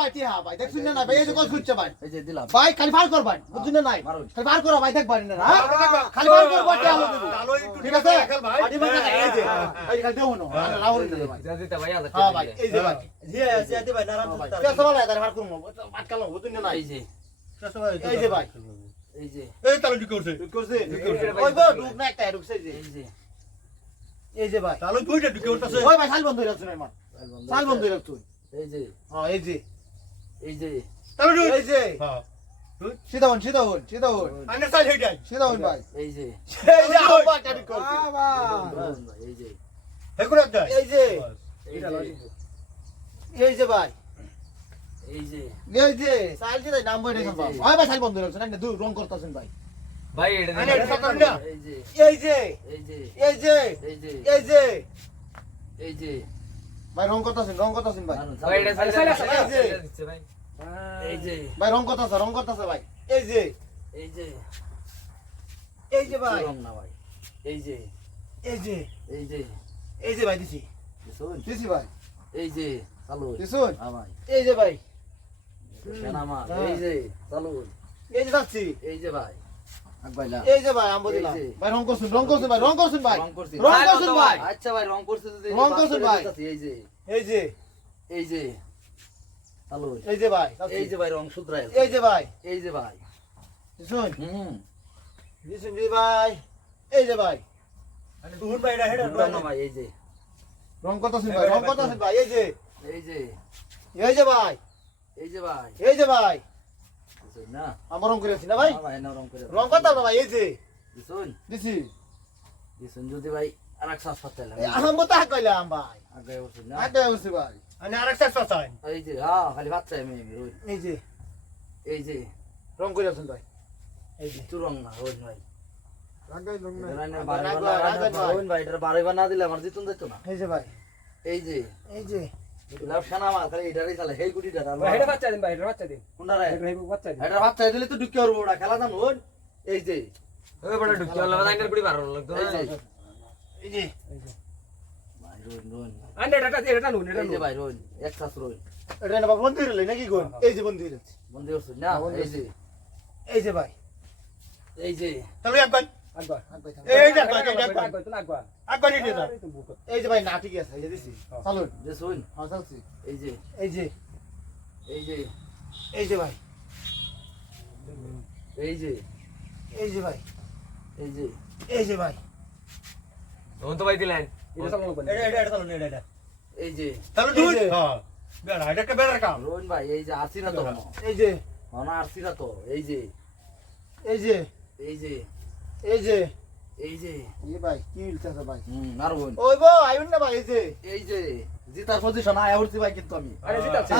ভাই টিহা ভাই দেখছুন না ভাই এই যে কল খুঁজছে ভাই। এই যে দিলাম। ভাই খালি বার কর ভাই বুঝছুন না নাই। খালি বার করো ভাই দেখ ভাই না হ্যাঁ? খালি বার কর ভাই টিহা লগে ঠিক আছে? আদি ভাই। এই যে। এই খালি দেও না লাউরি না ভাই। হ্যাঁ ভাই এই যে ভাই। বার করমু বুঝছুন না নাই? এই যে। এই যে ভাই। এই যে। ঢুক করছে। ওই গো ঢুক না একটা ঢুকছে এই যে। এই যে। এই যে ভাই। ওই ভাই শাল বন্ধ হয়ে যাচ্ছে না আমার শাল বন্ধ হয়ে যাচ্ছে। এই যে। হ্যাঁ এই যে। এই যে এই ভাই এই যে এই যে এই এই যে এই যে ভাই এই যে এই যে সাইল যে নাম বই রেখে ভাই ওই ভাই বন্ধ হয়ে যাচ্ছে না রং করতেছেন ভাই এই যে এই যে এই যে এই যে এই যে এই যে ভাই রং করতেছেন রং করতেছেন ভাই? এই যে। ভাই রং করতেছে রং করতেছে ভাই? এই যে। এই যে। এই যে ভাই। রং না ভাই। এই যে। এই যে। এই যে। এই যে ভাই দিছি। দিছি ভাই। এই যে চালু দিছুন? হ্যাঁ ভাই। এই যে ভাই। সেনা এই যে চালু এই যে যাচ্ছি। এই যে ভাই। এই যে ভাই আম্বো দিলাম এই যে। ভাই রং করছুন রং করছুন ভাই রং করছুন ভাই রং করছি রং ভাই আচ্ছা ভাই রং করছে রং করছেন ভাই। এই যে এই যে এই যে চালু এই যে ভাই এই যে ভাই রং শুধরাই এই যে ভাই এই যে ভাই শুন হুম দিছুন জি ভাই এই যে ভাই রং ভাই এই যে রং করতেছেন ভাই রং করতেছেন ভাই এই যে এই যে এই যে ভাই এই যে ভাই এই যে ভাই না। আমার রং করেছি না ভাই? রং করে রং করতাম না ভাই এই যে। দিছুন? দিছি। দিছুন যদি ভাই আর এক শ্বাস পাতে এই আম্বো তা কইলাম ভাই। আগে বলছেন না। আগে বলছি ভাই। এই যে হ্যাঁ খালি ভাত চাই আমি আমি এই যে। এই যে। রং করেছেন ভাই। এই যে। একটু রং না রোজ ভাই। রাগাই রং না আবার বারে রাখবা, বানা রাখবেন ভাই। এটা বারে বানা দিলে আমার জিতুন যেত না। এই যে ভাই। এই যে। এই যে। এই যে। ভাই এই যে নুন। ভাই এই যে এই যে ভাই এই যে এই যে এই যে না ঠিক আছে এই যে দিছি চালুন যে শুন হ্যাঁ চালছি এই যে এই যে এই যে এই যে ভাই এই যে এই যে ভাই এই যে এই যে ভাই তখন তো ভাই দিলেন এটা এই যে রোহিন ভাই এই যে আসি না তো এই যে মনে আসি না তো এই যে এই যে এই যে এই যে এই যে এই ভাই কি হইতাছে ভাই হুম আর রোহিন ওই বো আইবেন না ভাই এই যে এই যে জিতার পজিশন আয়া উঠছি ভাই কিন্তু আমি আরে জিতাছে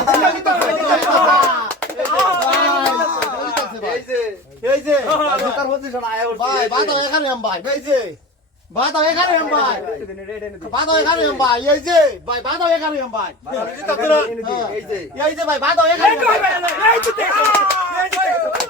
এই যে এই যে জিতার পজিশন আয়া উঠছি ভাই বাদ এখানে আম ভাই এই যে বাদ এখানে আম ভাই বাদ এখানে আম ভাই এই যে ভাই বাদ এখানে আম ভাই এই যে এই যে ভাই বাদ এখানে এই যে মন যা